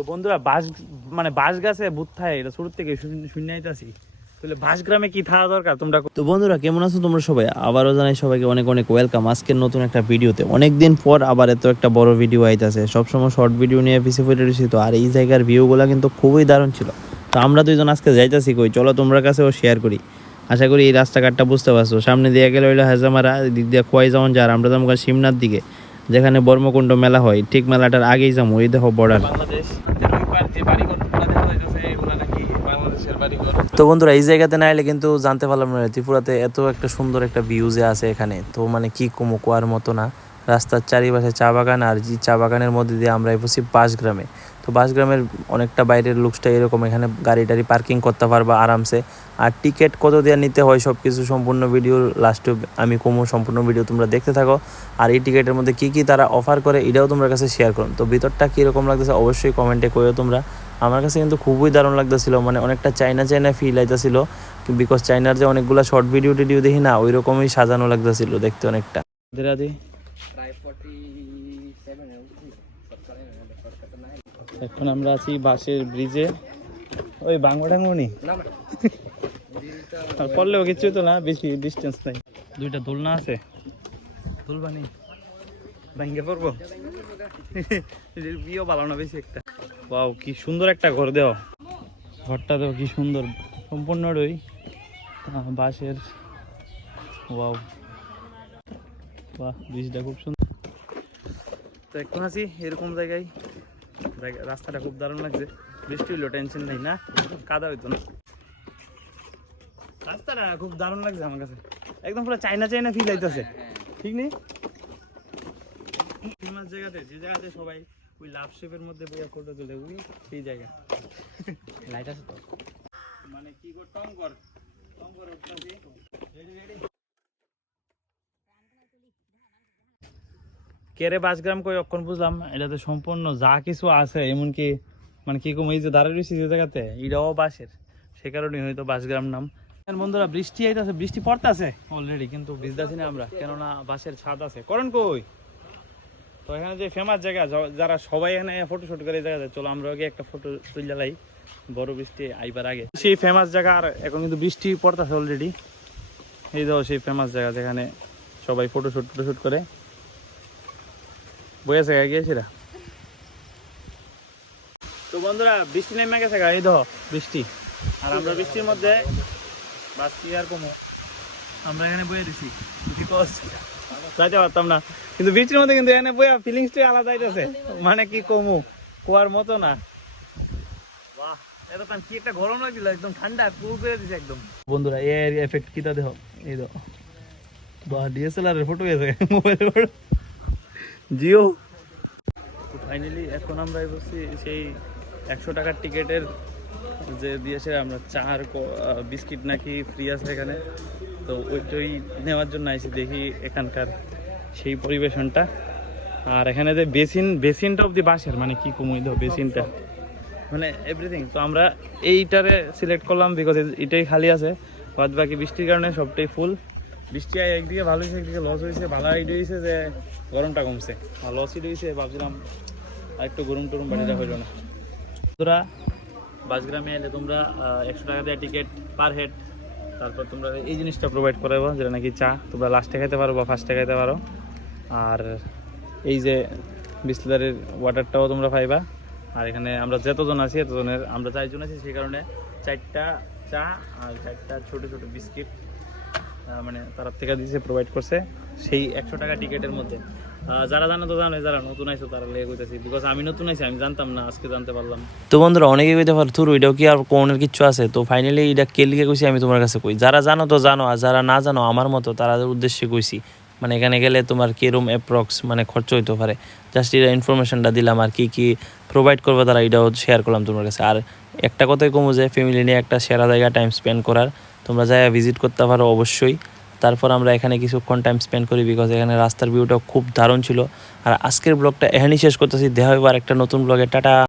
তো বন্ধুরা বাস মানে বাস গাছে বুথ থাকে এটা শুরু থেকে শূন্য আইতাছি। তাহলে বাস গ্রামে কি থাকা দরকার? তোমরা তো বন্ধুরা, কেমন আছো তোমরা সবাই? আবারও জানাই সবাইকে অনেক অনেক ওয়েলকাম আজকের নতুন একটা ভিডিওতে। অনেক দিন পর আবার এত একটা বড় ভিডিও আইতাছে। সবসময় শর্ট ভিডিও নিয়ে পিছিয়ে ফুটে রয়েছি তো, আর এই জায়গার ভিউগুলো কিন্তু খুবই দারুণ ছিল। তো আমরা দুইজন আজকে যাইতাছি কই? চলো তোমরা কাছেও শেয়ার করি। আশা করি এই রাস্তাঘাটটা বুঝতে পারছ। সামনে দিয়ে গেলে হইল হাজামারা দিক দিয়ে খোয়াই যেমন যার, আমরা যাব শিমনার দিকে। যেখানে বর্মকুণ্ড মেলা হয় ঠিক মেলাটার আগেই যাব। এই দেখো বর্ডার বাংলাদেশ যে রবিবার যে বাড়িঘরগুলো দেখা যাইতেছে এগুলো নাকি বাংলাদেশের বাড়িঘর। তো বন্ধুরা এই জায়গাতে না এলে কিন্তু জানতে পারলাম না ত্রিপুরাতে এত একটা সুন্দর একটা ভিউ যে আছে এখানে। তো মানে কি কুমুকুয়ার কোয়ার মতো না। রাস্তার চারিপাশে চা বাগান আর যে চা বাগানের মধ্যে দিয়ে আমরা এসেছি বাসগ্রামে তো বাসগ্রামের অনেকটা বাইরের লুকসটা এরকম, এখানে গাড়ি টাড়ি পার্কিং করতে পারবা আরামসে। আর টিকিট কত দিয়ে নিতে হয় সব কিছু সম্পূর্ণ ভিডিও লাস্টে আমি কমো সম্পূর্ণ ভিডিও তোমরা দেখতে থাকো। আর এই টিকিটের মধ্যে কি কি তারা অফার করে এটাও তোমরা কাছে শেয়ার করুন। তো ভিতরটা কীরকম লাগতেছে অবশ্যই কমেন্টে কইও তোমরা। আমার কাছে কিন্তু খুবই দারুণ লাগতেছিল মানে অনেকটা চাইনা চাইনা ফিল আইতেছিল। বিকজ চাইনার যে অনেকগুলো শর্ট ভিডিও টিডিও দেখি না ওই রকমই সাজানো লাগতেছিল দেখতে অনেকটা। রাধে। এখন আমরা আছি বাসের ব্রিজে। ওই বাংলা ডাঙ্গুনি আর পড়লেও কিছু তো না বেশি ডিস্টেন্স নাই। দুইটা দোলনা আছে। দোলবানি। ভাঙ্গে পড়ব? বিয়েও ভালো না বেশি একটা। বাও কি সুন্দর একটা ঘর দেও ঘরটা দেও কি সুন্দর। সম্পূর্ণটাই আহ, বাঁশের। ওয়াও। বাহ ব্রিজটা খুব সুন্দর। তো এখন আছি এরকম জায়গায়। রাস্তাটা খুব দারুণ লাগছে। বৃষ্টি হইল টেনশন নেই না? কাদা হইতো না। রাস্তাটা খুব দারুণ লাগছে আমার কাছে। একদম পুরো চাইনা চাইনা ফিল আইতেছে ঠিক নেই? ফেমাস জায়গাতে যে জায়গাতে সবাই ওই লাভ শেপের মধ্যে বইয়া ফটো তুলে ওই সেই জায়গা। লাইট আছে তো। মানে কি কর টং কর টং করে কেরে বাসগ্রাম কই? অক্ষণ বুঝলাম এটাতে সম্পূর্ণ যা কিছু আছে এমনকি মানে কি কম এই যে দাঁড়িয়ে রয়েছে যে জায়গাতে এটাও বাসের সে কারণে হয়তো বাসগ্রাম নাম। বন্ধুরা বৃষ্টি আইতাছে বৃষ্টি পড়তাছে? অলরেডি কিন্তু ভিজতাছি না আমরা। কেননা বাসের ছাদ আছে। করেন কই? তো এখানে যে ফেমাস জায়গা যারা সবাই এখানে ফটো শুট করে এই জায়গাতে চলো আমরা আগে একটা ফটো তুলে লাই। বড় বৃষ্টি আইবার আগে। সেই ফেমাস জায়গা আর এখন কিন্তু বৃষ্টি পড়তাছে অলরেডি এই দেখো সেই ফেমাস জায়গা যেখানে সবাই ফটো শুট ফটো শুট করে। বইয়াছে গা গিয়েছিরা তো বন্ধুরা বৃষ্টি নেমে গেছে গা এই দেখো বৃষ্টি। আর আমরা বৃষ্টির মধ্যে বাস কি আর কমো। আমরা এখানে বয়ে দিছি যাইতে পারতাম না। কিন্তু বৃষ্টির মধ্যে কিন্তু এখানে বইয়া ফিলিংসটাই আলাদা আইতেছে মানে কি কমু কুয়ার মতো না। বাহ এটা কি একটা গরম লাগছিল একদম ঠান্ডা কুল করে দিছে একদম। বন্ধুরা এর এফেক্ট কিটা দেখো এই দেখো। বাহ ডিএসএলআর এর ফটো গেছে মোবাইলের ফটো জিও। ফাইনালি এখন আমরা বলছি সেই একশো টাকার টিকিটের যে দিয়েছে আমরা চার বিস্কিট নাকি ফ্রি আছে এখানে। তো ওইটাই নেওয়ার জন্য আইছি দেখি এখানকার সেই পরিবেশনটা। আর এখানে যে বেসিন বেসিনটা অব্দি বাসের মানে কি কমই দাও বেসিনটা? মানে এভরিথিং তো আমরা এইটারে সিলেক্ট করলাম বিকজ এটাই খালি আছে। বাদ বাকি বৃষ্টির কারণে সবটাই ফুল বৃষ্টি আয় একদিকে ভালো হয়েছে একদিকে লস হয়েছে, ভালো আইডিয়া হয়েছে যে গরমটা কমছে। আর লস হয়েছে ভাবছিলাম আর একটু গরম টরম বাড়িটা হইল না। তোরা বাসগ্রামে এলে তোমরা একশো টাকা দেওয়া টিকিট পার হেড তারপর তোমরা এই জিনিসটা প্রোভাইড করাবো যেটা নাকি চা। তোমরা লাস্টে খাইতে পারো বা ফার্স্টে খাইতে পারো। আর এই যে বিসলারের ওয়াটারটাও তোমরা পাইবা। আর এখানে আমরা যতজন আছি, এতজনের, আমরা চারজন আছি, সেই কারণে চারটা চা আর চারটা ছোট ছোট বিস্কিট মানে তার থেকে দিয়েছে প্রোভাইড করছে, সেই একশো টাকা টিকিটের মধ্যে। যারা জানো তো জানো যারা নতুন আইছো তারা লেগে কইতাছি বিকজ আমি নতুন আইছি, আমি জানতাম না, আজকে জানতে পারলাম। তো বন্ধুরা অনেকে কইতে পারো তোর ওইটাও কি আর কোনের কিছু আছে? তো ফাইনালি এটা কে লিখে কইছি, আমি তোমার কাছে কই। যারা জানো তো জানো, আর যারা না জানো, আমার মতো তাদের উদ্দেশ্যে কইছি। মানে এখানে গেলে তোমার কিরম অ্যাপ্রক্স মানে খরচ হইতে পারে। জাস্ট এটা ইনফরমেশনটা দিলাম, আর কি কি প্রোভাইড করবে তারা, এটাও শেয়ার করলাম তোমার কাছে। আর একটা কথাই কমো যে ফ্যামিলি নিয়ে একটা সেরা জায়গা টাইম স্পেন্ড করার তোমরা যাই ভিজিট করতে পারো অবশ্যই। তারপর আমরা এখানে কিছুক্ষণ টাইম স্পেন্ড করি বিকজ এখানে রাস্তার ভিউটা খুব দারুণ ছিল। আর আজকের ব্লগটা এখানেই শেষ করতেছি। দেখা হবে আর একটা নতুন ব্লগে টাটা!